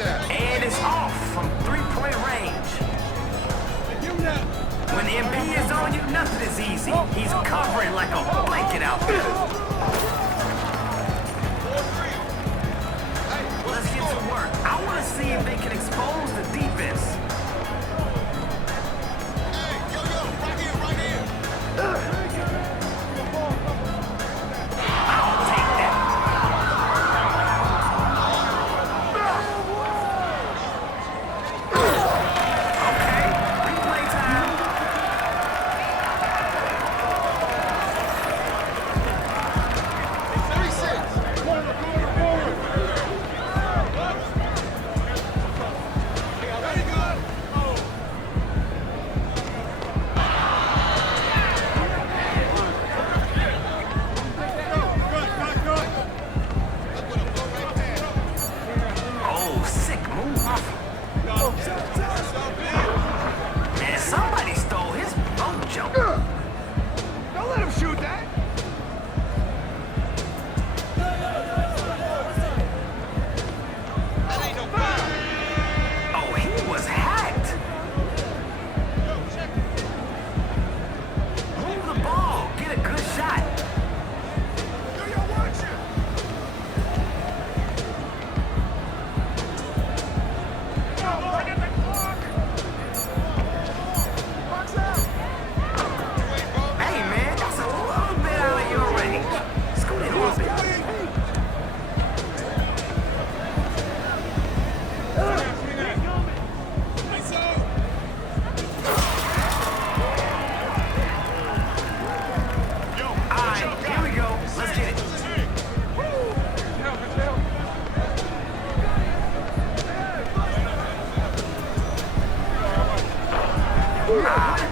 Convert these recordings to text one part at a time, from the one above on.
And it's off from three-point range. When the MP is on you, nothing is easy. He's covering like a blanket out there. Let's get to work. I want to see if they can expose the defense.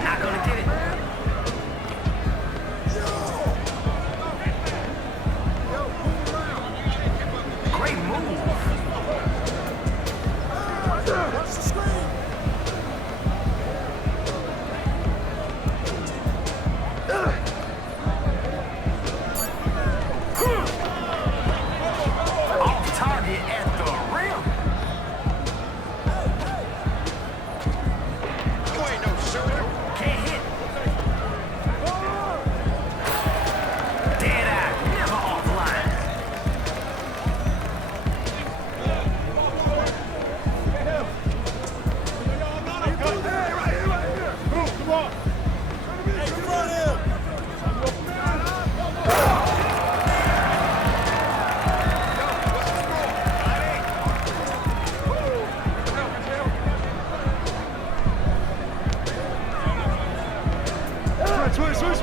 Not gonna get it. Great move. What's the screen? Off target at the rim. You ain't no shooter. Can't hit. Dead eye, never off line. Come on. Hey, come on in.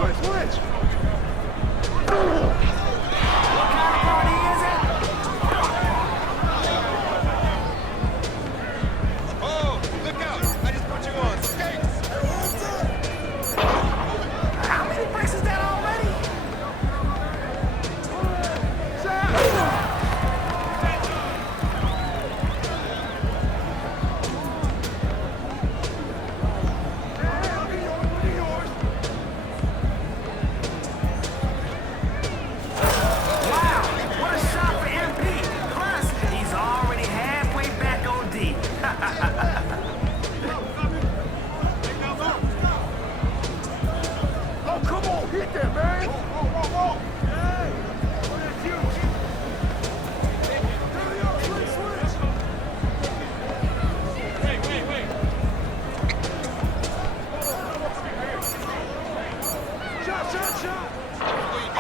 Switch! What kind of party is it? Oh, look out! I just put you on skates! How many bricks is that already?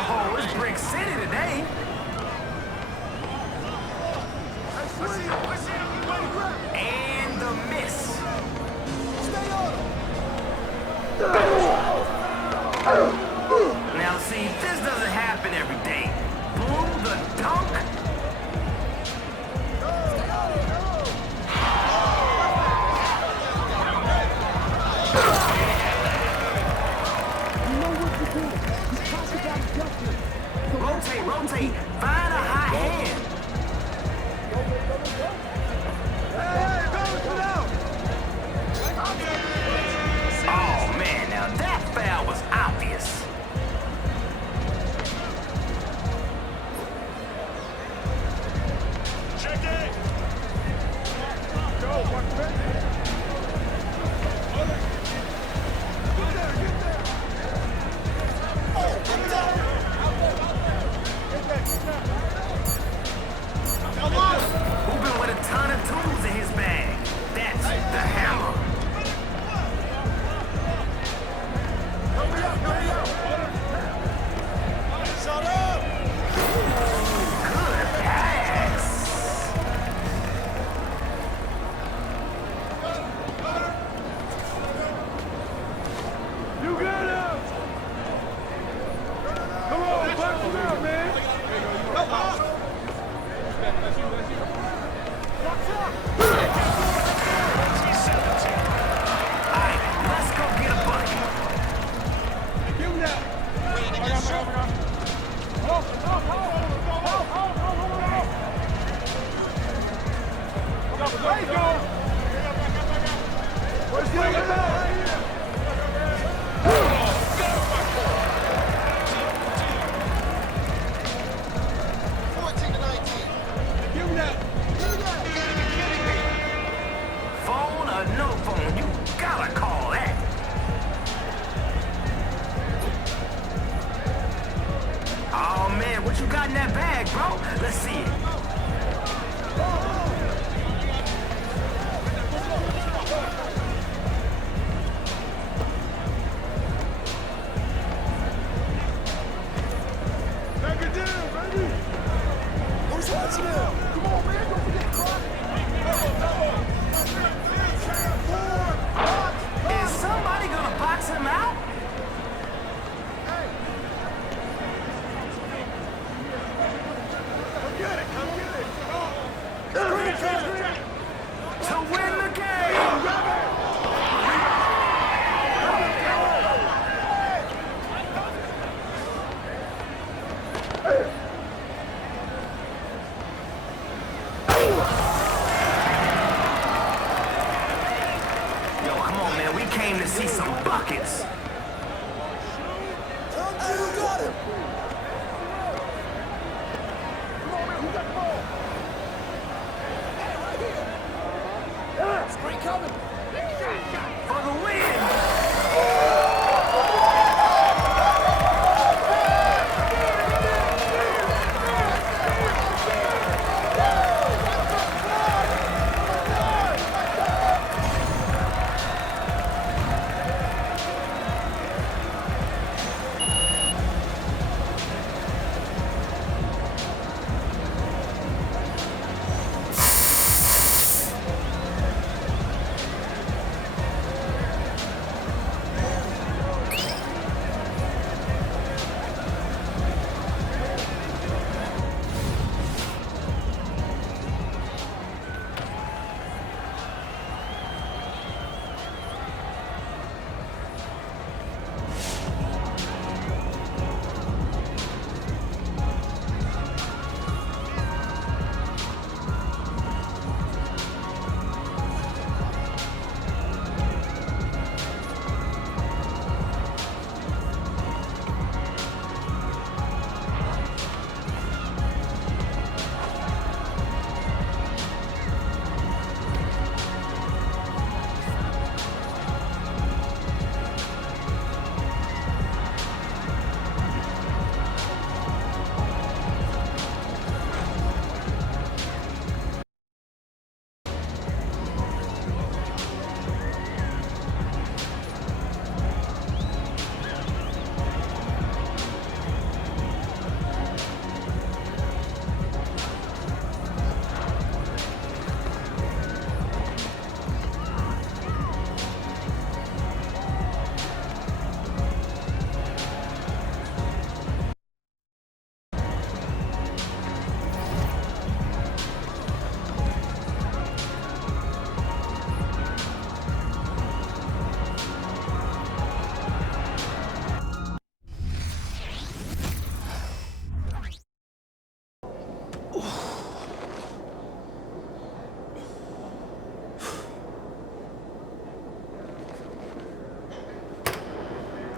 Oh, it's Brick City today. And the miss. Now see, this doesn't happen every day. Boom, the dunk. Rotate. Find a hot hand. Oh, man, now that foul was obvious. Check it. Phone or no phone, you gotta call that. Oh man, what you got in that bag, bro? Let's see it. Is somebody gonna box him out? To win the game! Yo, come on, man. We came to see some buckets. For the win!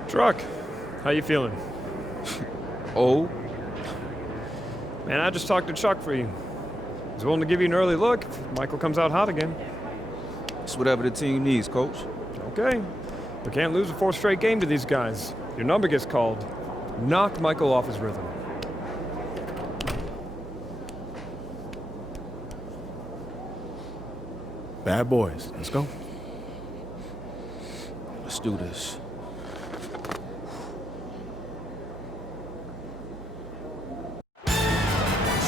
Truck, how you feeling? Oh, Man, I just talked to Chuck for you. He's willing to give you an early look if Michael comes out hot again. it's whatever the team needs, coach. Okay. We can't lose a fourth straight game to these guys. Your number gets called. Knock Michael off his rhythm. Bad boys. Let's go. Let's do this.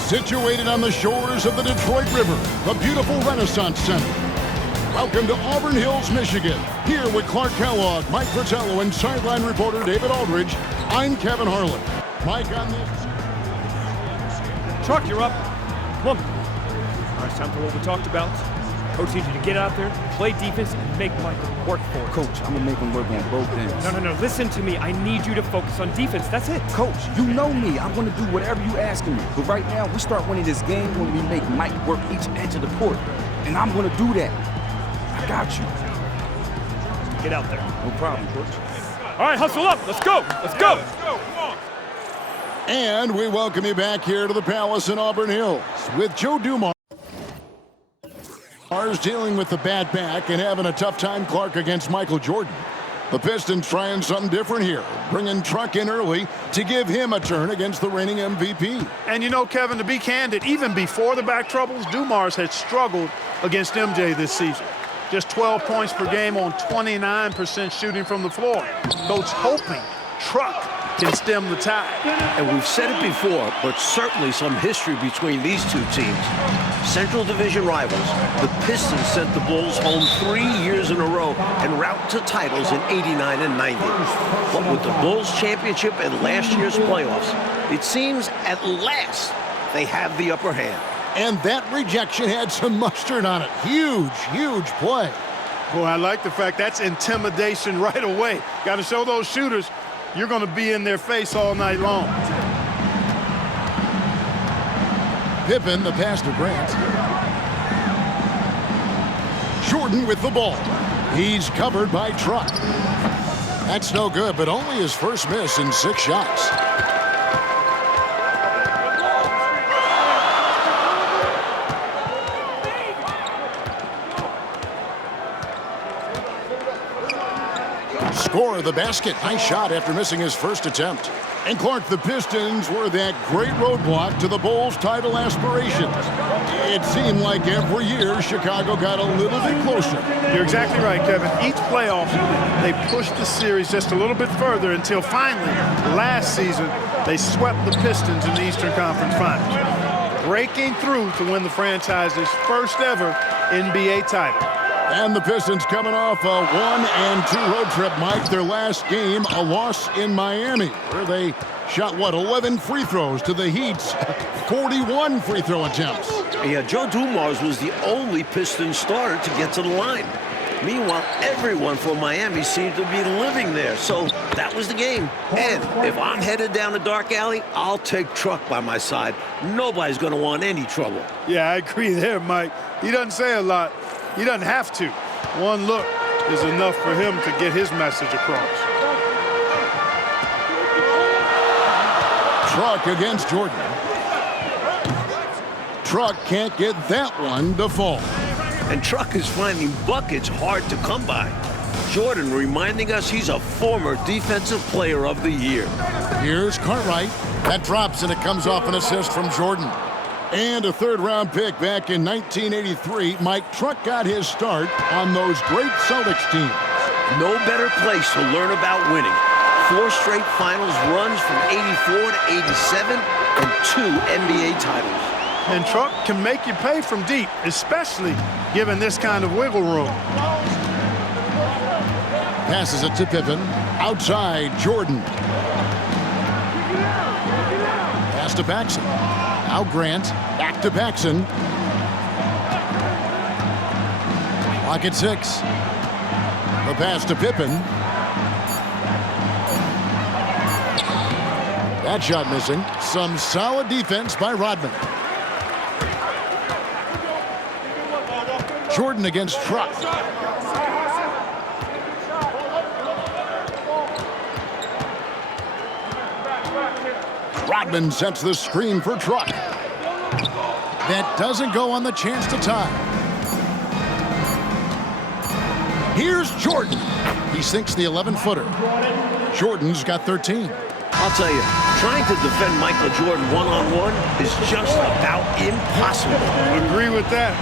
Situated on the shores of the Detroit River, the beautiful Renaissance Center. Welcome to Auburn Hills, Michigan. Here with Clark Kellogg, Mike Fratello, and sideline reporter David Aldridge, I'm Kevin Harlan. Mike on this. Truck, you're up. Come on. Now it's time for what we talked about. Coach needs you to get out there, play defense, and make Michael work for it. Coach, I'm gonna make him work on both ends. No. Listen to me. I need you to focus on defense. That's it. Coach, you know me. I'm gonna do whatever you asking me. But right now, we start winning this game when we make Mike work each edge of the court. And I'm gonna do that. I got you. Get out there. No problem, Coach. All right, hustle up. Let's go. Let's go. And we welcome you back here to the Palace in Auburn Hills with Joe Dumars dealing with the bad back and having a tough time, Clark, against Michael Jordan. The Pistons trying something different here, bringing Truck in early to give him a turn against the reigning MVP. And you know, Kevin, to be candid, even before the back troubles, Dumars had struggled against MJ this season. Just 12 points per game on 29% shooting from the floor. Coach hoping Truck can stem the tide. And we've said it before, but certainly some history between these two teams. Central Division rivals, the Pistons sent the Bulls home 3 years in a row en route to titles in '89 and '90. But with the Bulls championship and last year's playoffs, it seems at last they have the upper hand. And that rejection had some mustard on it. Huge play. Boy, I like the fact that's intimidation right away. Got to show those shooters you're going to be in their face all night long. Pippen, the pass to Grant. Jordan with the ball. He's covered by Truck. That's no good, but only his first miss in 6 shots. Score the basket. Nice shot after missing his first attempt. And Clark, the Pistons were that great roadblock to the Bulls' title aspirations. It seemed like every year Chicago got a little bit closer. You're exactly right, Kevin. Each playoff, they pushed the series just a little bit further until finally, last season, they swept the Pistons in the Eastern Conference Finals, breaking through to win the franchise's first ever NBA title. And the Pistons coming off a 1-2 road trip, Mike. Their last game, a loss in Miami, where they shot, 11 free throws to the Heat's 41 free throw attempts. Yeah, Joe Dumars was the only Pistons starter to get to the line. Meanwhile, everyone from Miami seemed to be living there, so that was the game. And if I'm headed down a dark alley, I'll take Truck by my side. Nobody's going to want any trouble. Yeah, I agree there, Mike. He doesn't say a lot. He doesn't have to. One look is enough for him to get his message across. Truck against Jordan. Truck can't get that one to fall. And Truck is finding buckets hard to come by. Jordan reminding us he's a former Defensive Player of the Year. Here's Cartwright. That drops, and it comes off an assist from Jordan. And a third-round pick back in 1983, Mike Truck got his start on those great Celtics teams. No better place to learn about winning. 4 straight finals runs from '84 to '87 and 2 NBA titles. And Truck can make you pay from deep, especially given this kind of wiggle room. Passes it to Pippen. Outside, Jordan. Pass to Paxson. Now Grant. Back to Paxson. Clock at 6. The pass to Pippen. That shot missing. Some solid defense by Rodman. Jordan against Truck. Rodman sets the screen for Truck. That doesn't go on the chance to tie. Here's Jordan. He sinks the 11-footer. Jordan's got 13. I'll tell you, trying to defend Michael Jordan one-on-one is just about impossible. Agree with that.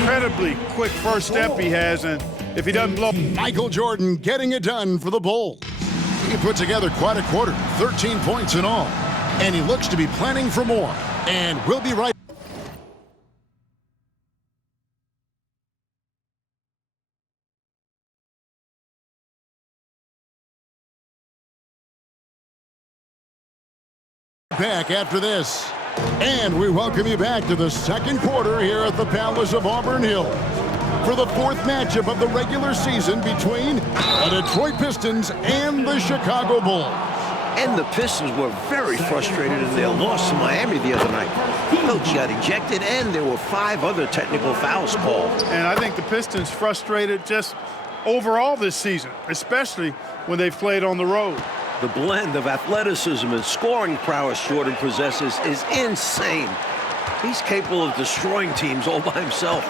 Incredibly quick first step he has, and if he doesn't blow... Michael Jordan getting it done for the Bulls. He put together quite a quarter, 13 points in all. And he looks to be planning for more. And we'll be right back after this. And we welcome you back to the second quarter here at the Palace of Auburn Hills. for the fourth matchup of the regular season between the Detroit Pistons and the Chicago Bulls. And the Pistons were very frustrated in their loss to Miami the other night. Coach got ejected, and there were 5 other technical fouls called. And I think the Pistons frustrated just overall this season, especially when they've played on the road. The blend of athleticism and scoring prowess Jordan possesses is insane. He's capable of destroying teams all by himself.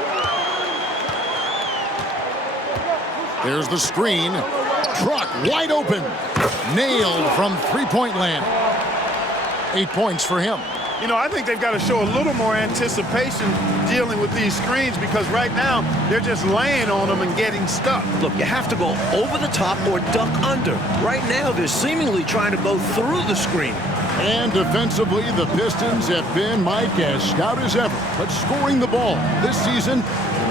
There's the screen. Truck wide open. Nailed from three-point land. 8 points for him. You know, I think they've got to show a little more anticipation dealing with these screens, because right now they're just laying on them and getting stuck. Look, you have to go over the top or duck under. Right now, they're seemingly trying to go through the screen. And defensively, the Pistons have been, Mike, as stout as ever. But scoring the ball this season,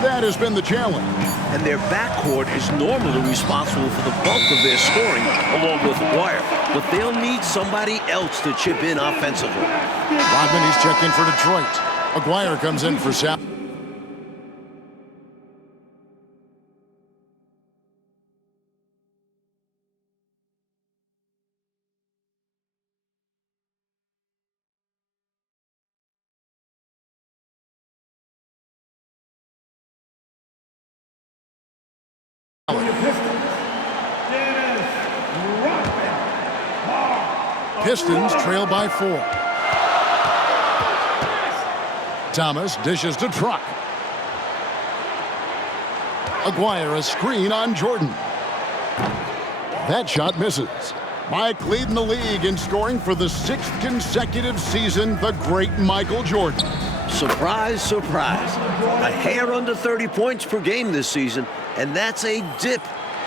that has been the challenge. And their backcourt is normally responsible for the bulk of their scoring, along with Aguirre. But they'll need somebody else to chip in offensively. Rodman, he's checked in for Detroit. Aguirre comes in for South. Pistons trail by 4. Thomas dishes to Truck. Aguirre a screen on Jordan. That shot misses. Mike leading the league in scoring for the 6th consecutive season, the great Michael Jordan. Surprise, surprise. A hair under 30 points per game this season, and that's a dip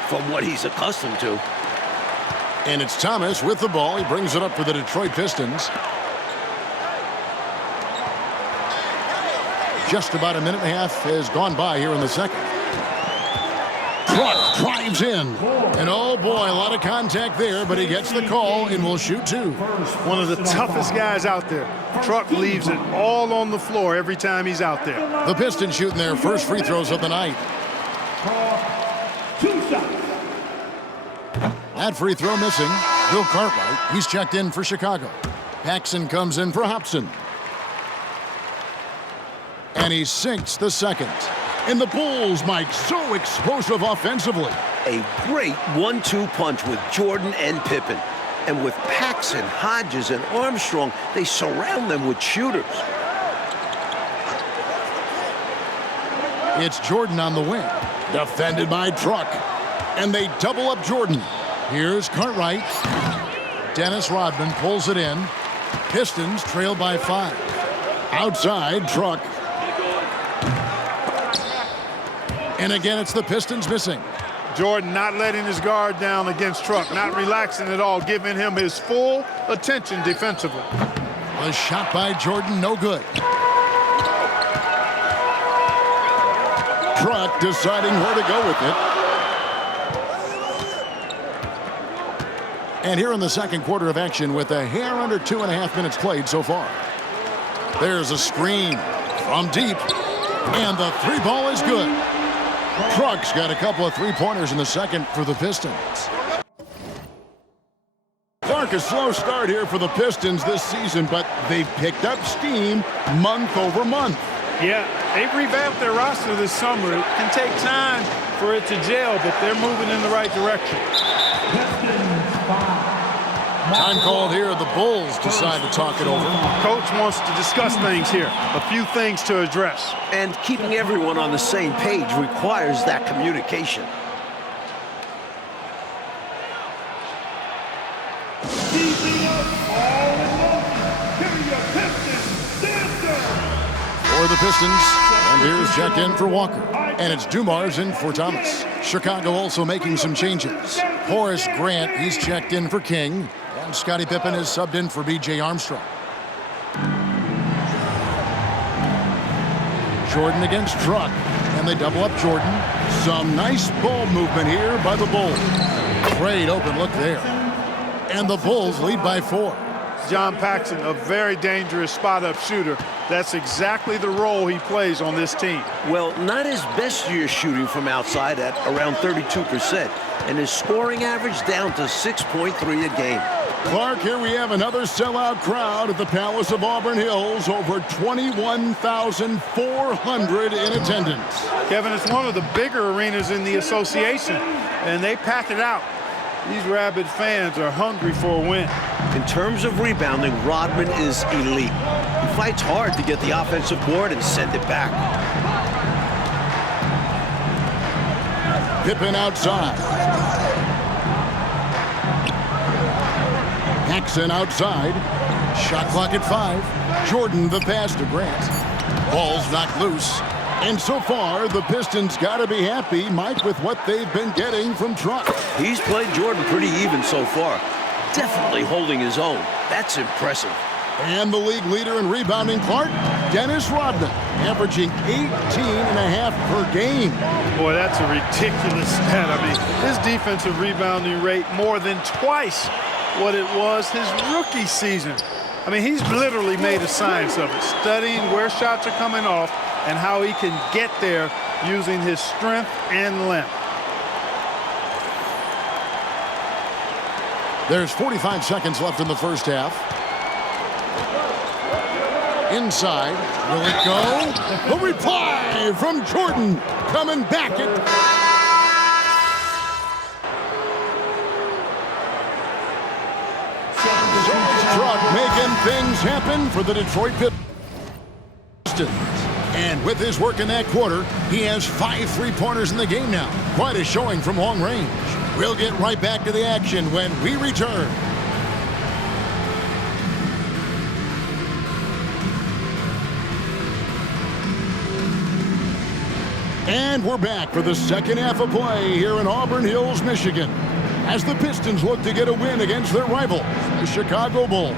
from what he's accustomed to. And it's Thomas with the ball. He brings it up for the Detroit Pistons. Just about a minute and a half has gone by here in the second. Truck drives in. And oh boy, a lot of contact there, but he gets the call and will shoot 2. One of the toughest guys out there. Truck leaves it all on the floor every time he's out there. The Pistons shooting their first free throws of the night. That free throw missing. Bill Cartwright, he's checked in for Chicago. Paxson comes in for Hobson. And he sinks the second. And the Bulls, Mike, so explosive offensively. A great 1-2 punch with Jordan and Pippen. And with Paxson, Hodges, and Armstrong, they surround them with shooters. It's Jordan on the wing. Defended by Truck. And they double up Jordan. Here's Cartwright. Dennis Rodman pulls it in. Pistons trail by 5. Outside, Truck. And again, it's the Pistons missing. Jordan not letting his guard down against Truck, not relaxing at all, giving him his full attention defensively. A shot by Jordan, no good. Truck deciding where to go with it. And here in the second quarter of action with a hair under 2.5 minutes played so far. There's a screen from deep. And the 3 ball is good. Truck's got a couple of 3-pointers in the second for the Pistons. Clark, a slow start here for the Pistons this season, but they've picked up steam month over month. Yeah, they've revamped their roster this summer. It can take time for it to gel, but they're moving in the right direction. Time called here. The Bulls decide to talk it over. Coach wants to discuss things here. A few things to address. And keeping everyone on the same page requires that communication. For the Pistons, and here's checked in for Walker. And it's Dumars in for Thomas. Chicago also making some changes. Horace Grant, he's checked in for King. And Scottie Pippen is subbed in for B.J. Armstrong. Jordan against Truck. And they double up Jordan. Some nice ball movement here by the Bulls. Great open look there. And the Bulls lead by 4. John Paxson, a very dangerous spot-up shooter. That's exactly the role he plays on this team. Well, not his best year shooting from outside at around 32%, and his scoring average down to 6.3 a game. Clark, here we have another sellout crowd at the Palace of Auburn Hills, over 21,400 in attendance. Kevin, it's one of the bigger arenas in the association, and they pack it out. These rabid fans are hungry for a win. In terms of rebounding, Rodman is elite. He fights hard to get the offensive board and send it back. Pippen outside. Paxson outside. Shot clock at 5. Jordan the pass to Grant. Ball's knocked loose. And so far, the Pistons got to be happy, Mike, with what they've been getting from Truck. He's played Jordan pretty even so far. Definitely holding his own. That's impressive. And the league leader in rebounding, Clark, Dennis Rodman, averaging 18.5 per game. Boy, that's a ridiculous stat. I mean, his defensive rebounding rate more than twice what it was his rookie season. I mean, he's literally made a science of it, studying where shots are coming off and how he can get there using his strength and length. There's 45 seconds left in the first half. Inside, will it go? The reply from Jordan, coming back at... Truck making things happen for the Detroit Pistons. And with his work in that quarter, he has 5 three-pointers in the game now. Quite a showing from long range. We'll get right back to the action when we return. And we're back for the second half of play here in Auburn Hills, Michigan, as the Pistons look to get a win against their rival, the Chicago Bulls.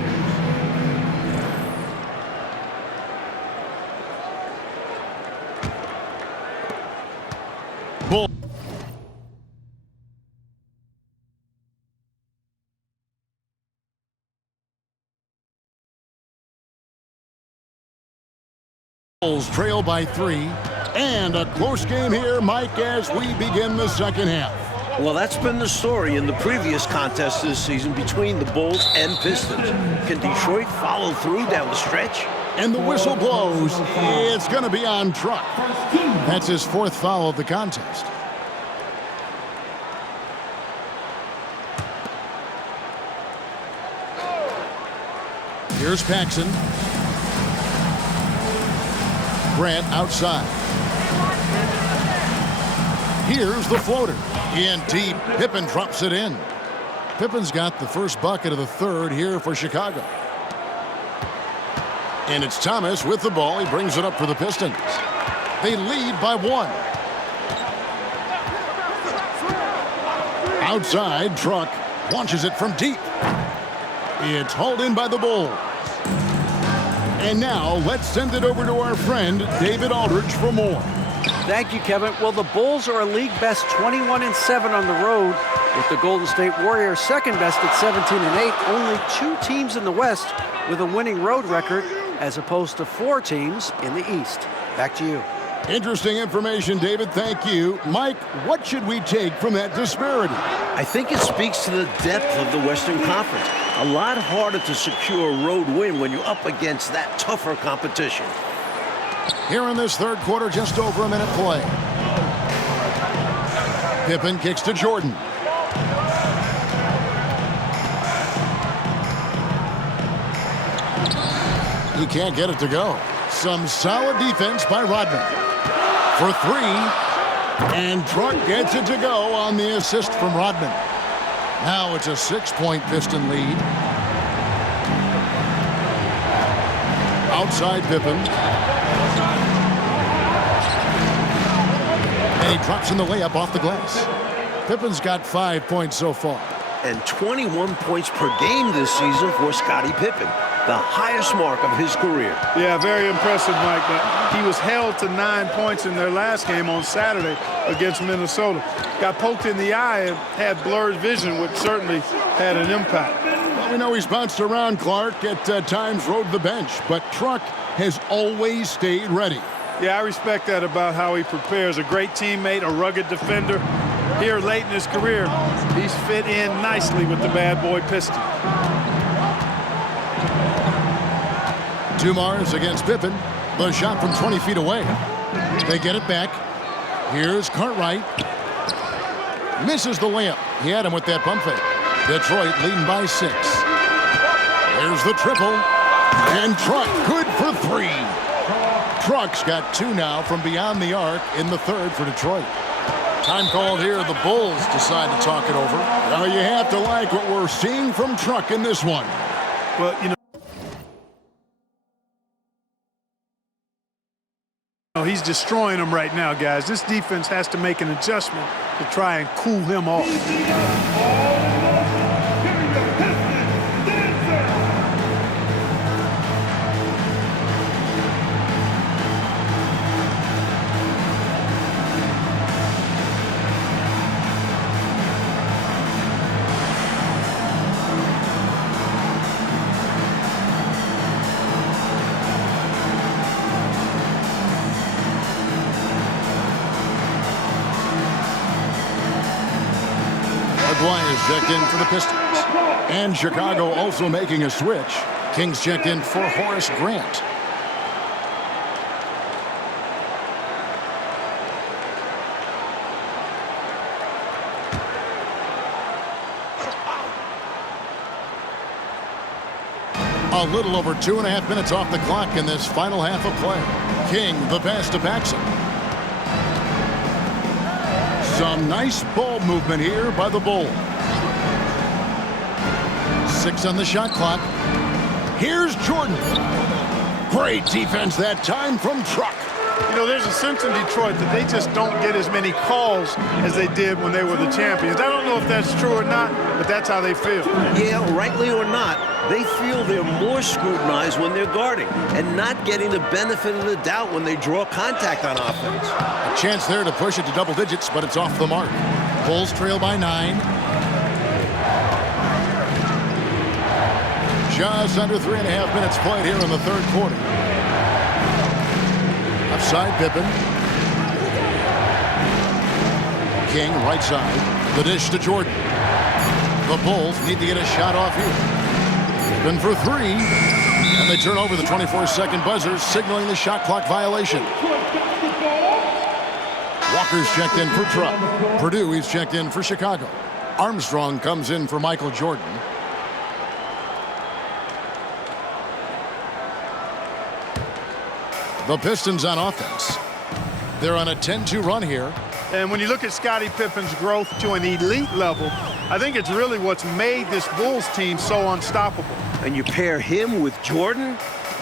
Bulls trail by 3, and a close game here, Mike, as we begin the second half. Well, that's been the story in the previous contest this season between the Bulls and Pistons. Can Detroit follow through down the stretch? And the whistle blows. It's going to be on Truck. That's his 4th foul of the contest. Here's Paxson. Grant outside. Here's the floater. In deep, Pippen drops it in. Pippen's got the first bucket of the third here for Chicago. And it's Thomas with the ball. He brings it up for the Pistons. They lead by 1. Outside, Truck launches it from deep. It's hauled in by the Bulls. And now, let's send it over to our friend, David Aldridge, for more. Thank you, Kevin. Well, the Bulls are a league best 21-7 on the road, with the Golden State Warriors second best at 17-8. Only 2 teams in the West with a winning road record, as opposed to 4 teams in the East. Back to you. Interesting information, David. Thank you. Mike, what should we take from that disparity? I think it speaks to the depth of the Western Conference. A lot harder to secure a road win when you're up against that tougher competition. Here in this third quarter, just over a minute play. Pippen kicks to Jordan. He can't get it to go. Some solid defense by Rodman. For 3, and Truck gets it to go on the assist from Rodman. Now it's a 6-point Piston lead. Outside Pippen. And he drops in the layup off the glass. Pippen's got 5 points so far. And 21 points per game this season for Scottie Pippen, the highest mark of his career. Yeah, very impressive, Mike. But he was held to 9 points in their last game on Saturday against Minnesota. Got poked in the eye and had blurred vision, which certainly had an impact. Well, we know he's bounced around, Clark, at times rode the bench, but Truck has always stayed ready. Yeah, I respect that about how he prepares. A great teammate, a rugged defender. Here late in his career, he's fit in nicely with the bad boy Piston. Dumars against Pippen. The shot from 20 feet away. They get it back. Here's Cartwright. Misses the layup. He had him with that bump fake. Detroit leading by 6. There's the triple. And Truck good for 3. Truck's got 2 now from beyond the arc in the third for Detroit. Time called here. The Bulls decide to talk it over. Now you have to like what we're seeing from Truck in this one. Well, you know, he's destroying them right now, guys. This defense has to make an adjustment to try and cool him off. Maguire's checked in for the Pistons. And Chicago also making a switch. Kings checked in for Horace Grant. A little over 2.5 minutes off the clock in this final half of play. King the pass to Paxson. Some nice ball movement here by the Bulls. 6 on the shot clock. Here's Jordan. Great defense that time from Truck. You know, there's a sense in Detroit that they just don't get as many calls as they did when they were the champions. I don't know if that's true or not, but that's how they feel. Yeah, rightly or not, they feel they're more scrutinized when they're guarding and not getting the benefit of the doubt when they draw contact on offense. A chance there to push it to double digits, but it's off the mark. Bulls trail by 9. Just under 3.5 minutes played here in the third quarter. Offside Pippen. King right side. The dish to Jordan. The Bulls need to get a shot off here. Pippen for 3. And they turn over the 24-second buzzer, signaling the shot clock violation. Walker's checked in for Truck. Purdue, he's checked in for Chicago. Armstrong comes in for Michael Jordan. The Pistons on offense. They're on a 10-2 run here. And when you look at Scottie Pippen's growth to an elite level, I think it's really what's made this Bulls team so unstoppable. And you pair him with Jordan,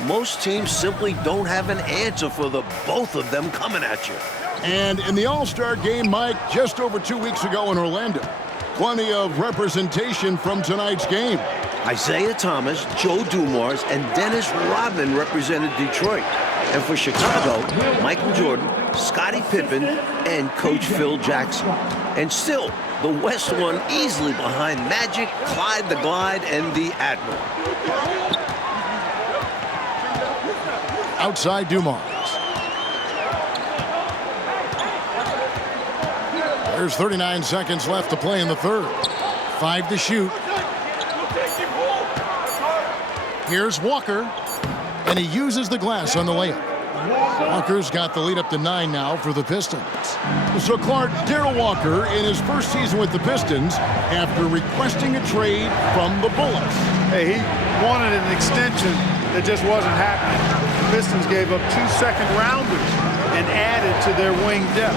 most teams simply don't have an answer for the both of them coming at you. And in the All-Star game, Mike, just over 2 weeks ago in Orlando, plenty of representation from tonight's game. Isaiah Thomas, Joe Dumars, and Dennis Rodman represented Detroit. And for Chicago, Michael Jordan, Scottie Pippen, and Coach Phil Jackson. And still, the West won easily behind Magic, Clyde the Glide, and the Admiral. Outside Dumars. There's 39 seconds left to play in the third. 5 to shoot. Here's Walker. And he uses the glass on the layup. Walker's got the lead up to 9 now for the Pistons. So Clark, Darrell Walker in his first season with the Pistons after requesting a trade from the Bullets. Hey, he wanted an extension that just wasn't happening. The Pistons gave up 2 second-rounders and added to their wing depth.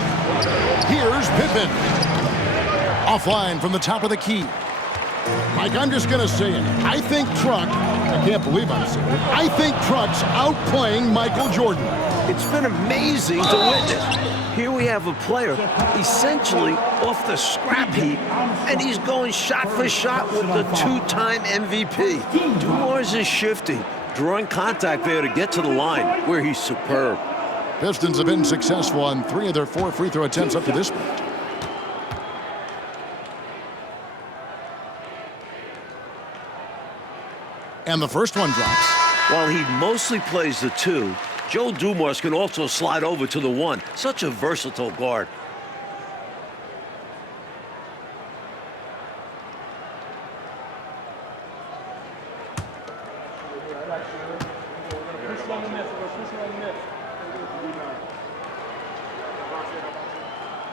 Here's Pippen. Offline from the top of the key. Mike, I'm just going to say it. I think Truck, I can't believe I'm saying it, I think Truck's outplaying Michael Jordan. It's been amazing to witness. Here we have a player essentially off the scrap heap, and he's going shot for shot with the 2-time MVP. Dumars is shifty, drawing contact there to get to the line, where he's superb. Pistons have been successful on 3 of their 4 free throw attempts up to this point. And the first one drops. While he mostly plays the 2, Joe Dumars can also slide over to the 1. Such a versatile guard.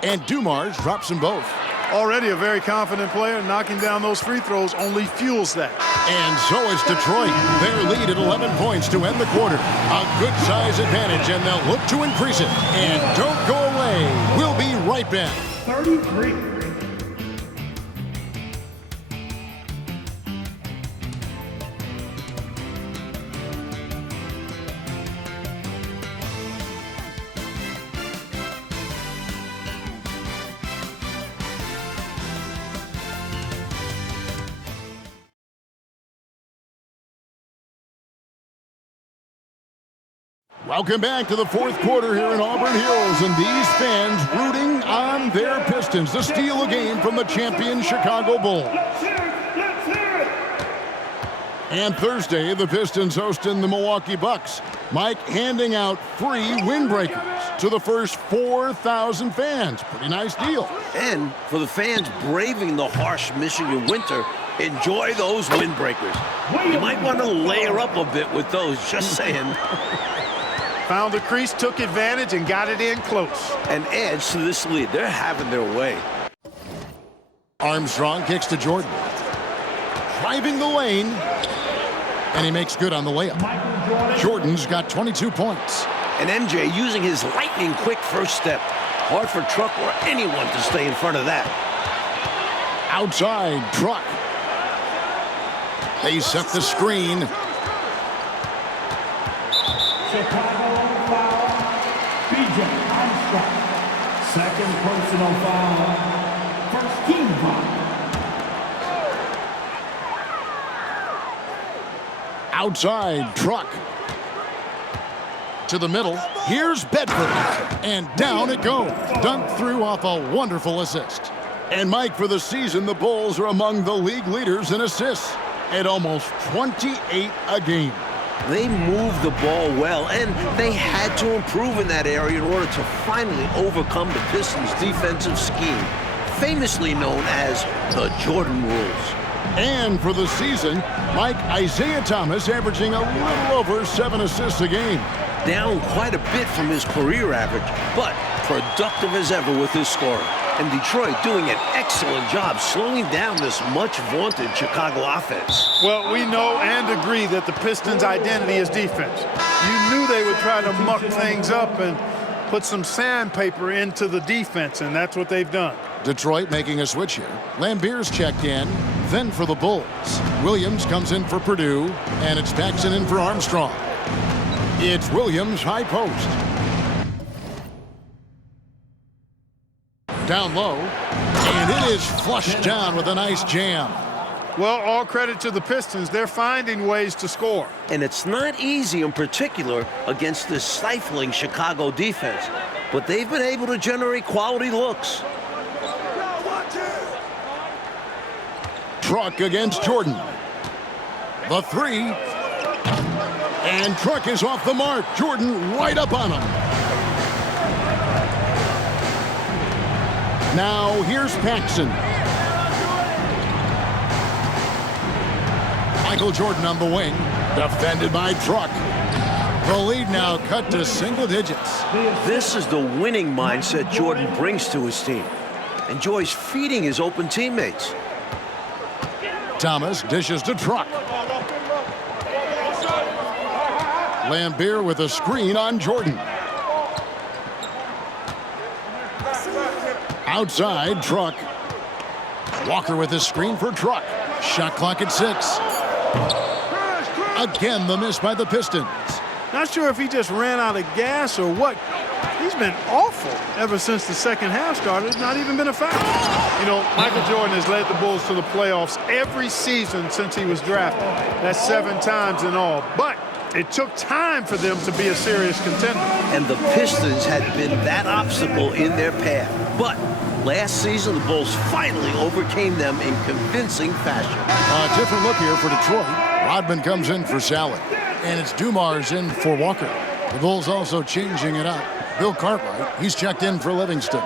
And Dumars drops them both. Already a very confident player. Knocking down those free throws only fuels that. And so it's Detroit. Their lead at 11 points to end the quarter. A good size advantage, and they'll look to increase it. And don't go away. We'll be right back. 33. Welcome back to the fourth quarter here in Auburn Hills, and these fans rooting on their Pistons to steal a game from the champion Chicago Bulls. And Thursday, the Pistons hosting the Milwaukee Bucks. Mike handing out free windbreakers to the first 4,000 fans. Pretty nice deal. And for the fans braving the harsh Michigan winter, enjoy those windbreakers. You might want to layer up a bit with those, just saying. Found the crease, took advantage, and got it in close. And adds to this lead. They're having their way. Armstrong kicks to Jordan. Driving the lane. And he makes good on the layup. Jordan's got 22 points. And MJ using his lightning-quick first step. Hard for Truck or anyone to stay in front of that. Outside, Truck. They set the screen. B.J. Armstrong, second personal foul, first team foul. Outside, Truck. To the middle, here's Bedford. And down it goes. Dunked through off a wonderful assist. And Mike, for the season, the Bulls are among the league leaders in assists at almost 28 a game. They moved the ball well, and they had to improve in that area in order to finally overcome the Pistons' defensive scheme, famously known as the Jordan rules. And for the season, Mike, Isaiah Thomas averaging a little over 7 assists a game. Down quite a bit from his career average, but productive as ever with his scoring. And Detroit doing an excellent job slowing down this much-vaunted Chicago offense. Well, we know and agree that the Pistons' identity is defense. You knew they would try to muck things up and put some sandpaper into the defense, and that's what they've done. Detroit making a switch here. Lambier's checked in, then for the Bulls. Williams comes in for Purdue, and it's Paxson in for Armstrong. It's Williams high post. Down low, and it is flushed down with a nice jam. Well, all credit to the Pistons. They're finding ways to score. And it's not easy in particular against this stifling Chicago defense, but they've been able to generate quality looks. Truck against Jordan. The three. And Truck is off the mark. Jordan right up on him. Now here's Paxson. Michael Jordan on the wing. Defended by Truck. The lead now cut to single digits. This is the winning mindset Jordan brings to his team. Enjoys feeding his open teammates. Thomas dishes to Truck. Lambier with a screen on Jordan. Outside, Truck. Walker with a screen for Truck. Shot clock at 6. Again, the miss by the Pistons. Not sure if he just ran out of gas or what. He's been awful ever since the second half started. It's not even been a factor. You know, Michael Jordan has led the Bulls to the playoffs every season since he was drafted. That's 7 times in all. But it took time for them to be a serious contender. And the Pistons had been that obstacle in their path. But last season, the Bulls finally overcame them in convincing fashion. A different look here for Detroit. Rodman comes in for Salad. And it's Dumars in for Walker. The Bulls also changing it up. Bill Cartwright, he's checked in for Livingston.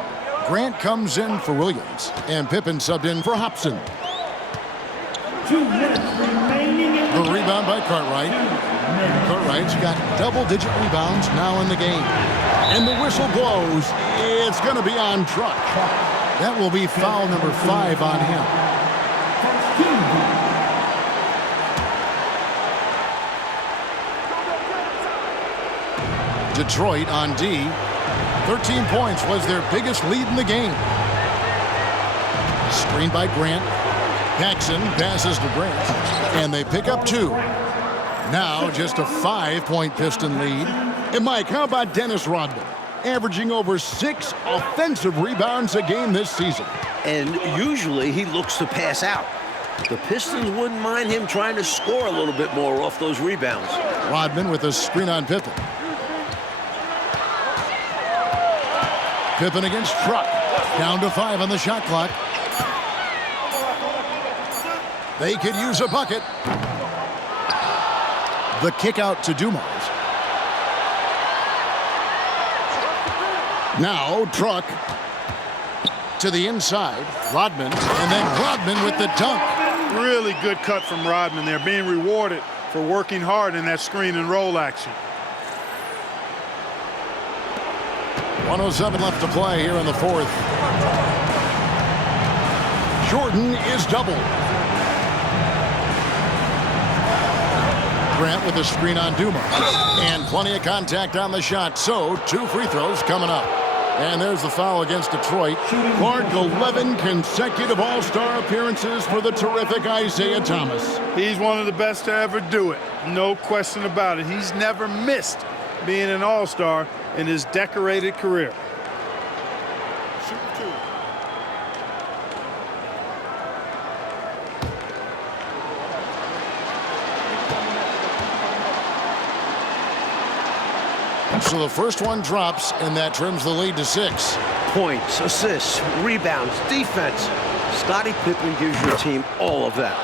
Grant comes in for Williams. And Pippen subbed in for Hobson. 2 minutes remaining in The rebound by Cartwright. Cartwright's got double-digit rebounds now in the game. And the whistle blows. It's going to be on Truck. That will be foul number 5 on him. first team foul. Detroit on D. 13 points was their biggest lead in the game. Screen by Grant. Paxson passes to Grant. And they pick up 2. Now just a 5-point Piston lead. And Mike, how about Dennis Rodman? Averaging over 6 offensive rebounds a game this season. And usually he looks to pass out. The Pistons wouldn't mind him trying to score a little bit more off those rebounds. Rodman with a screen on Pippen. Pippen against Truck. Down to 5 on the shot clock. They could use a bucket. The kick out to Dumars. Now Truck to the inside. Rodman, and then Rodman with the dunk. Really good cut from Rodman there, being rewarded for working hard in that screen and roll action. 1:07 left to play here in the 4th. Jordan is doubled. Grant with a screen on Dumars. And plenty of contact on the shot. So 2 free throws coming up. And there's the foul against Detroit. Clark, 11 consecutive All-Star appearances for the terrific Isaiah Thomas. He's one of the best to ever do it. No question about it. He's never missed being an All-Star in his decorated career. So the first one drops, and that trims the lead to 6. Points, assists, rebounds, defense. Scottie Pippen gives your team all of that.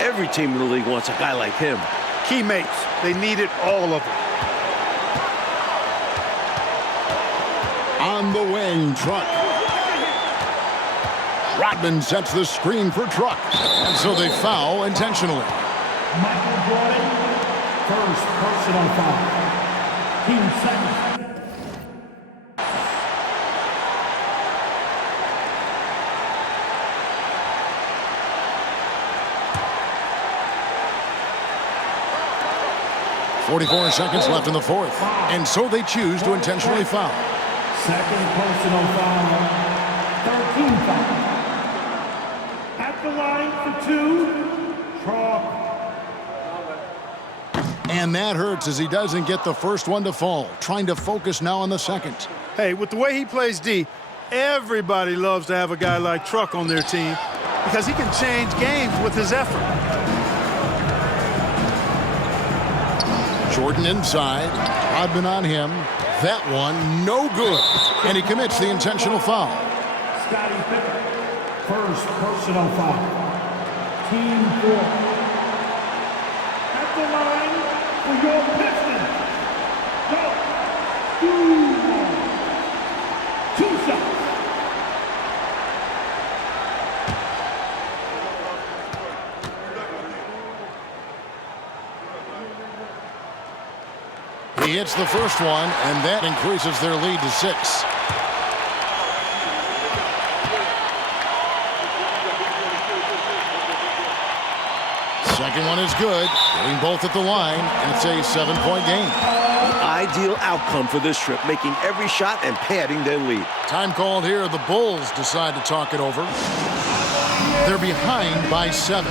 Every team in the league wants a guy like him. Key mates, they needed all of them. On the wing, Truck. Rodman sets the screen for Truck. And so they foul intentionally. Michael Jordan, first personal foul. Team second. .44 seconds left in the 4th. And so they choose to intentionally foul. Second personal foul. 13 foul. At the line for 2, Chalk. And that hurts as he doesn't get the first one to fall. Trying to focus now on the second. Hey, with the way he plays D, everybody loves to have a guy like Truck on their team because he can change games with his effort. Jordan inside. Rodman on him. That one, no good. And he commits the intentional foul. Scottie Pippen, first personal foul. Team 4. At the line for your Pistons. Go. 2 shots. He hits the first one, and that increases their lead to 6. Second one is good, getting both at the line, and it's a 7-point game. Ideal outcome for this trip, making every shot and padding their lead. Time called here. The Bulls decide to talk it over. They're behind by 7.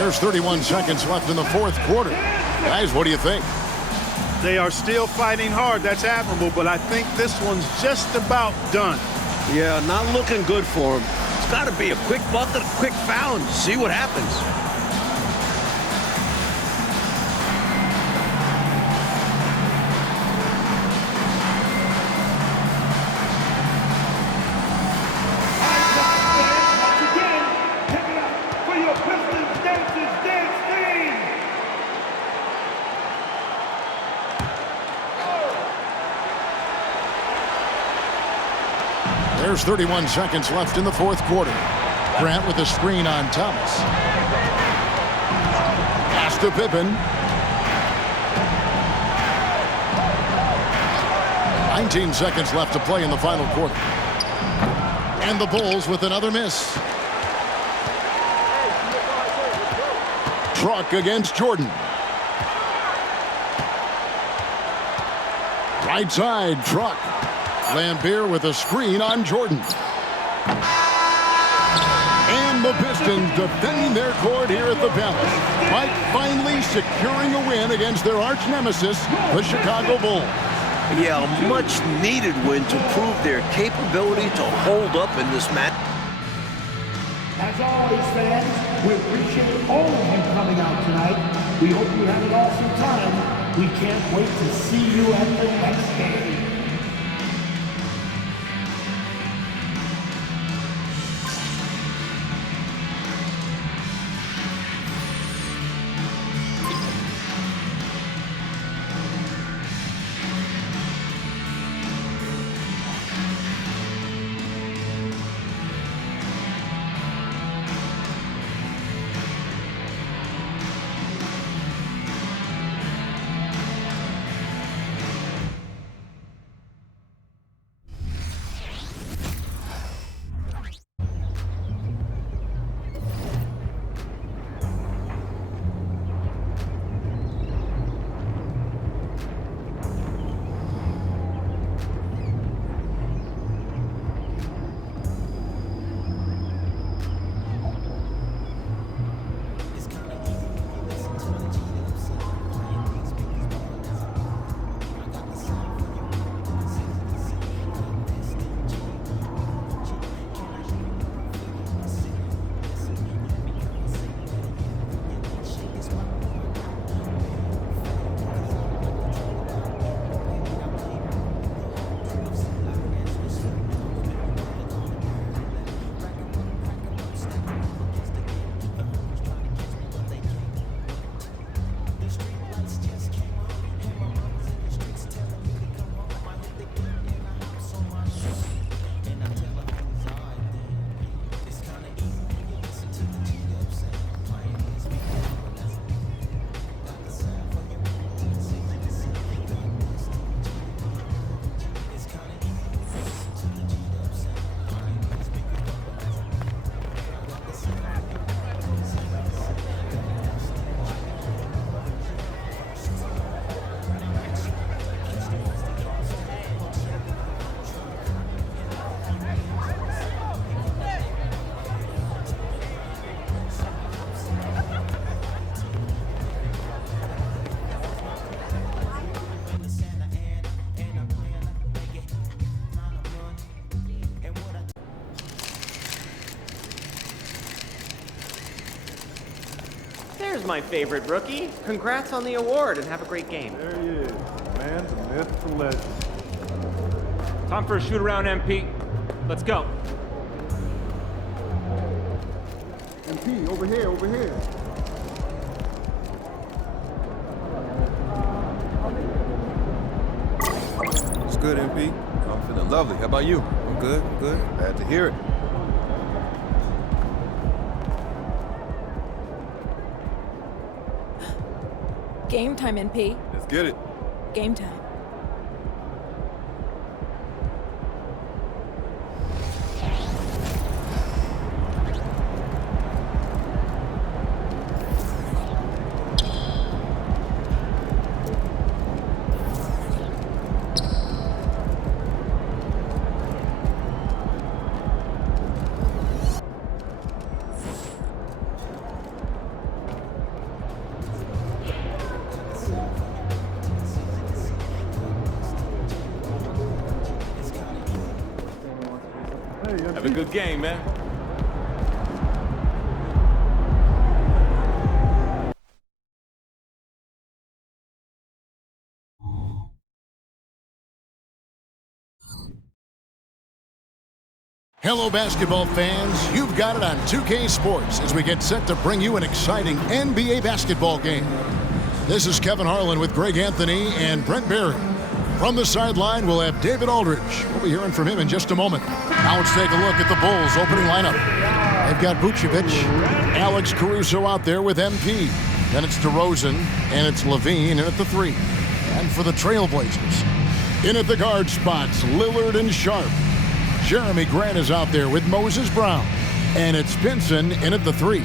There's 31 seconds left in the 4th quarter. Guys, what do you think? They are still fighting hard. That's admirable, but I think this one's just about done. Yeah, not looking good for him. It's got to be a quick bucket, a quick foul, and see what happens. There's 31 seconds left in the fourth quarter. Grant with a screen on Thomas. Pass to Pippen. 19 seconds left to play in the final quarter. And the Bulls with another miss. Truck against Jordan. Right side, Truck. Lambeer with a screen on Jordan. And the Pistons defending their court here at the Palace by finally securing a win against their arch nemesis, the Chicago Bulls. Yeah, a much-needed win to prove their capability to hold up in this match. As always, fans, we appreciate all of you coming out tonight. We hope you had an awesome time. We can't wait to see you at the next game. There's my favorite rookie. Congrats on the award and have a great game. There he is, the man, the myth, the legend. Time for a shoot around, MP. Let's go. MP, over here, over here. It's good, MP. I'm feeling lovely. How about you? I'm good, good. Glad to hear it. Game time, NP. Let's get it. Game time. Have a good game, man. Hello, basketball fans. You've got it on 2K Sports as we get set to bring you an exciting NBA basketball game. This is Kevin Harlan with Greg Anthony and Brent Barry. From the sideline, we'll have David Aldridge. We'll be hearing from him in just a moment. Now let's take a look at the Bulls' opening lineup. They've got Vucevic, Alex Caruso out there with MP. Then it's DeRozan, and it's LaVine in at the 3. And for the Trailblazers, in at the guard spots, Lillard and Sharp. Jeremy Grant is out there with Moses Brown. And it's Pinson in at the 3.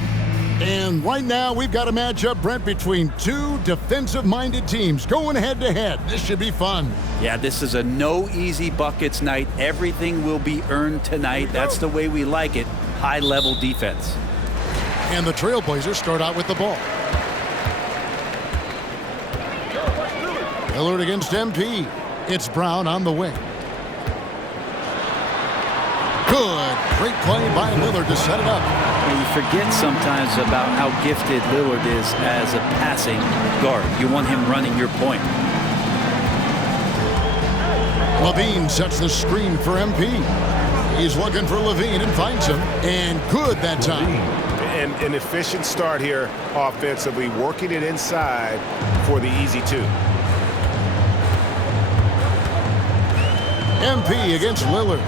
And right now, we've got a matchup, Brent, between two defensive-minded teams going head-to-head. This should be fun. Yeah, this is a no easy buckets night. Everything will be earned tonight. That's the way we like it. High-level defense. And the Trailblazers start out with the ball. Lillard against MP. It's Brown on the wing. Good. Great play by Lillard to set it up. You forget sometimes about how gifted Lillard is as a passing guard. You want him running your point. LaVine sets the screen for MP. He's looking for LaVine and finds him. And good that time. And an efficient start here offensively, working it inside for the easy 2. MP against Lillard.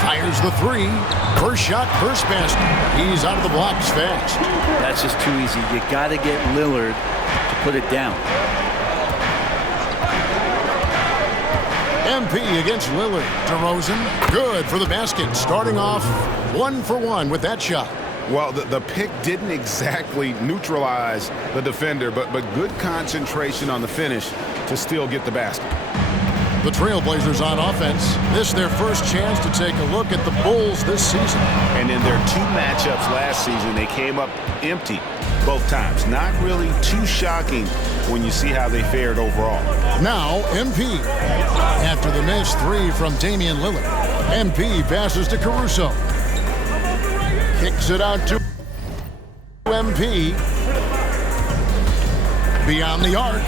Fires the 3. First shot, first basket. He's out of the blocks fast. That's just too easy. You got to get Lillard to put it down. MP against Lillard. DeRozan, good for the basket. Starting off 1 for 1 with that shot. Well, the pick didn't exactly neutralize the defender, but good concentration on the finish to still get the basket. The Trailblazers on offense. This their first chance to take a look at the Bulls this season. And in their 2 matchups last season, they came up empty both times. Not really too shocking when you see how they fared overall. Now, MP. After the missed 3 from Damian Lillard. MP passes to Caruso. Kicks it out to MP. Beyond the arc.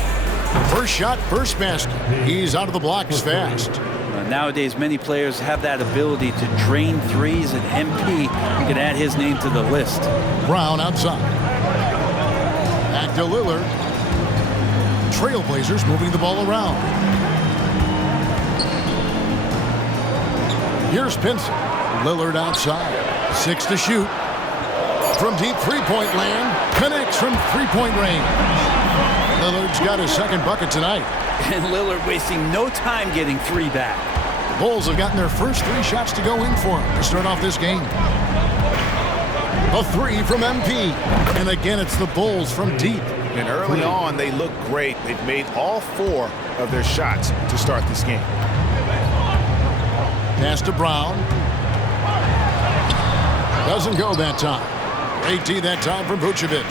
First shot, first basket. He's out of the blocks fast. Nowadays, many players have that ability to drain threes, and MP, you can add his name to the list. Brown outside. Back to Lillard. Trailblazers moving the ball around. Here's Pinson. Lillard outside. 6 to shoot. From deep three-point land. Connects from three-point range. Lillard's got his second bucket tonight. And Lillard wasting no time getting 3 back. The Bulls have gotten their first 3 shots to go in for him to start off this game. A 3 from MP. And again, it's the Bulls from deep. And early on, they look great. They've made all 4 of their shots to start this game. Pass to Brown. Doesn't go that time. Great D that time from Vucevic.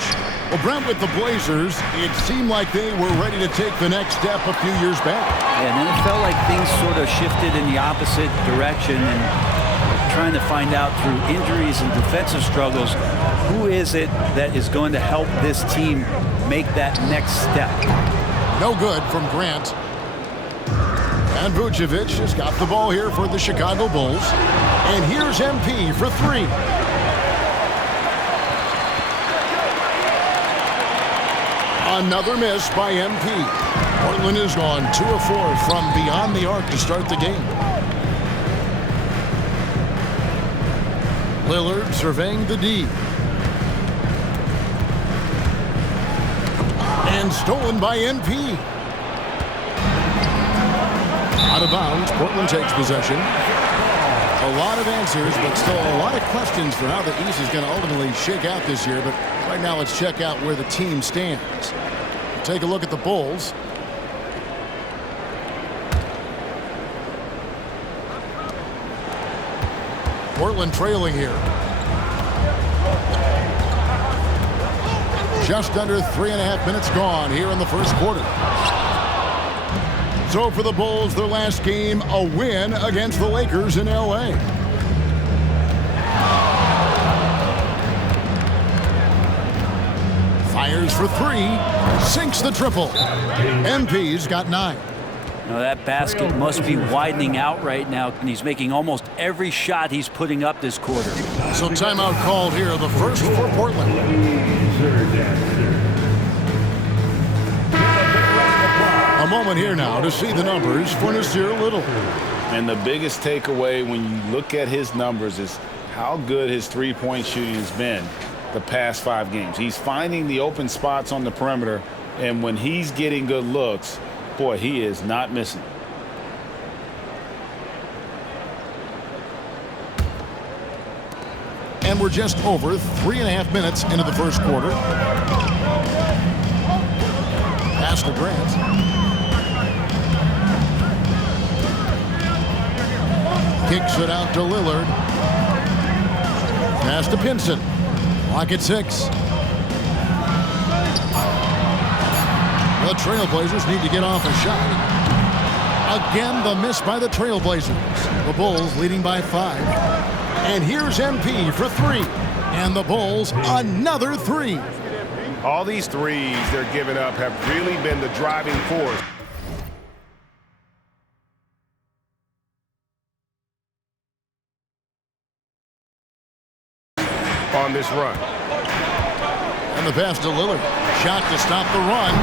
Well, Brent, with the Blazers, it seemed like they were ready to take the next step a few years back. Yeah, and then it felt like things sort of shifted in the opposite direction, and trying to find out through injuries and defensive struggles, who is it that is going to help this team make that next step? No good from Grant. And Vucevic has got the ball here for the Chicago Bulls. And here's MP for 3. Another miss by MP. Portland is gone 2 of 4 from beyond the arc to start the game. Lillard surveying the D. And stolen by MP. Out of bounds, Portland takes possession. A lot of answers, but still a lot of questions for how the East is going to ultimately shake out this year. But right now, let's check out where the team stands. Take a look at the Bulls. Portland trailing here. Just under 3.5 minutes gone here in the first quarter. So for the Bulls, their last game, a win against the Lakers in LA. Fires for 3, sinks the triple. MP's got 9. Now that basket must be widening out right now, and he's making almost every shot he's putting up this quarter. So timeout called here, the first for Portland. moment here now to see the numbers for Nasir Little. And the biggest takeaway when you look at his numbers is how good his three-point shooting has been the past 5 games. He's finding the open spots on the perimeter, and when he's getting good looks, boy, he is not missing. And we're just over 3.5 minutes into the first quarter. Pass to Grant. Kicks it out to Lillard. Pass to Pinson. Clock at 6. The Trailblazers need to get off a shot. Again, the miss by the Trailblazers. The Bulls leading by 5. And here's MP for 3. And the Bulls, another 3. All these threes they're giving up have really been the driving force. On this run. And the pass to Lillard. Shot to stop the run.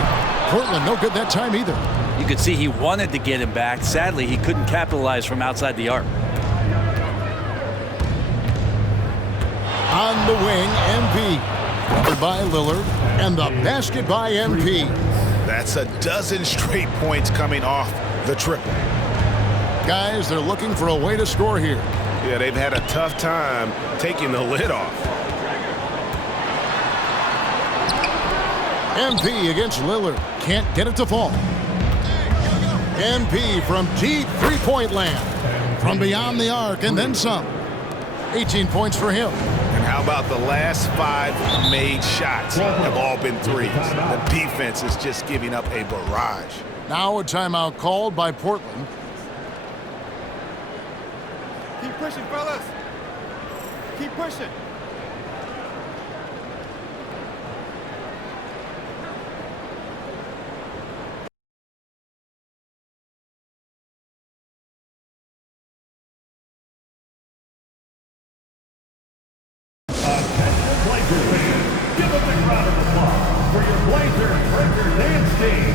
Portland no good that time either. You could see he wanted to get him back. Sadly, he couldn't capitalize from outside the arc. On the wing, MP. Covered by Lillard. And the basket by MP. That's a dozen straight points coming off the triple. Guys, they're looking for a way to score here. Yeah, they've had a tough time taking the lid off. MP against Lillard. Can't get it to fall. MP from deep three-point land. From beyond the arc and then some. 18 points for him. And how about the last 5 made shots have all been threes. The defense is just giving up a barrage. Now a timeout called by Portland. Keep pushing, fellas. Keep pushing. Give a big round of applause for your Blazer Breaker Dance Team.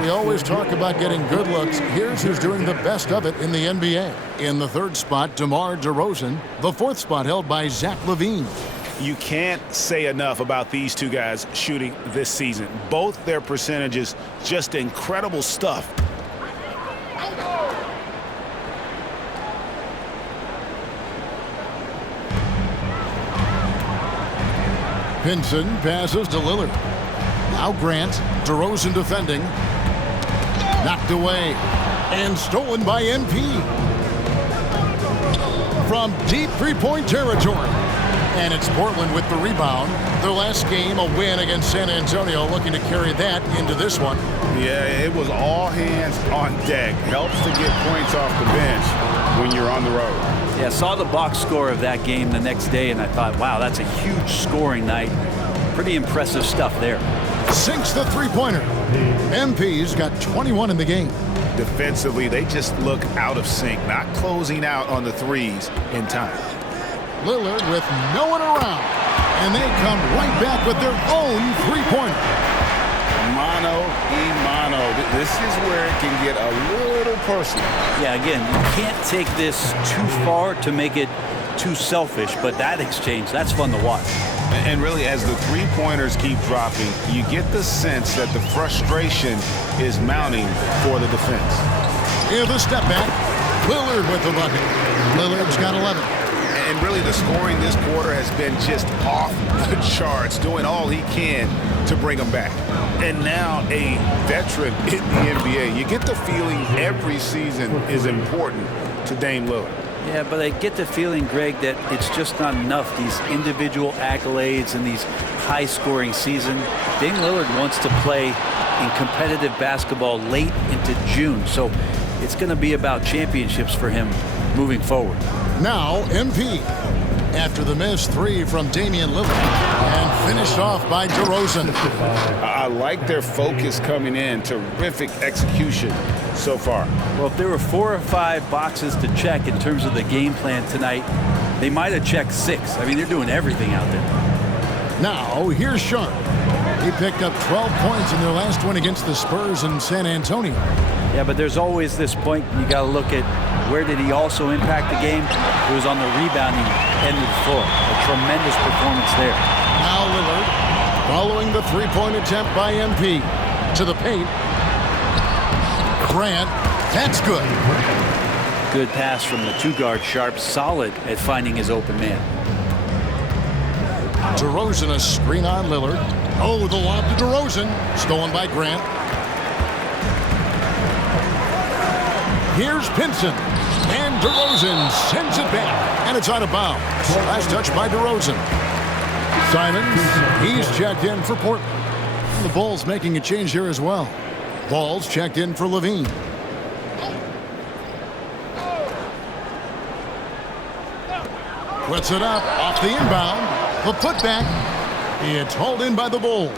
We always talk about getting good looks. Here's who's doing the best of it in the NBA. In the 3rd spot, DeMar DeRozan. The 4th spot held by Zach LaVine. You can't say enough about these two guys shooting this season. Both their percentages, just incredible stuff. Pinson passes to Lillard. Now Grant. DeRozan defending. Knocked away. And stolen by MP. From deep three-point territory. And it's Portland with the rebound. Their last game, a win against San Antonio, looking to carry that into this one. Yeah, it was all hands on deck. Helps to get points off the bench when you're on the road. Yeah, saw the box score of that game the next day, and I thought, wow, that's a huge scoring night. Pretty impressive stuff there. Sinks the three-pointer. MP's got 21 in the game. Defensively, they just look out of sync, not closing out on the threes in time. Lillard with no one around. And they come right back with their own three-pointer. Mano y mano. This is where it can get a little personal. Yeah, again, you can't take this too far to make it too selfish, but that exchange, that's fun to watch. And really, as the three-pointers keep dropping, you get the sense that the frustration is mounting for the defense. Here's the step back. Lillard with the bucket. Lillard's got 11. And really, the scoring this quarter has been just off the charts, doing all he can to bring them back. And now a veteran in the NBA. You get the feeling every season is important to Dame Lillard. Yeah, but I get the feeling, Greg, that it's just not enough. These individual accolades and these high-scoring season. Dame Lillard wants to play in competitive basketball late into June. So it's going to be about championships for him moving forward. Now, MP. After the missed three from Damian Lillard. And finished off by DeRozan. I like their focus coming in. Terrific execution so far. Well, if there were 4 or 5 boxes to check in terms of the game plan tonight, they might have checked 6. I mean, they're doing everything out there. Now, here's Sharp. He picked up 12 points in their last one against the Spurs in San Antonio. Yeah, but there's always this point you got to look at where did he also impact the game. It was on the rebounding end of the floor. A tremendous performance there. Now Lillard following the three-point attempt by MP to the paint. Grant, that's good. Good pass from the two-guard. Sharp, solid at finding his open man. DeRozan a screen on Lillard. Oh, the lob to DeRozan. Stolen by Grant. Here's Pinson. And DeRozan sends it back. And it's out of bounds. Last touch by DeRozan. Simons, he's checked in for Portland. The Bulls making a change here as well. Ball's checked in for Levine. Puts it up off the inbound. The putback. It's hauled in by the Bulls.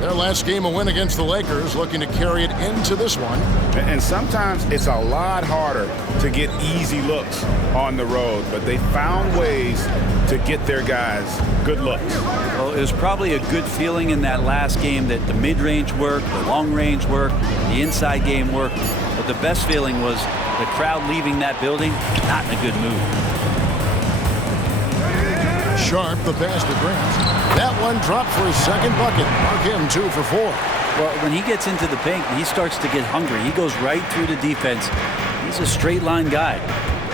Their last game, a win against the Lakers, looking to carry it into this one. And sometimes it's a lot harder to get easy looks on the road, but they found ways to get their guys good looks. Well, it was probably a good feeling in that last game that the mid-range worked, the long-range worked, the inside game worked, but the best feeling was the crowd leaving that building not in a good mood. Sharp, the pass to Grant. That one dropped for his second bucket. Mark him 2 for 4. Well, when he gets into the paint, he starts to get hungry. He goes right through the defense. He's a straight line guy.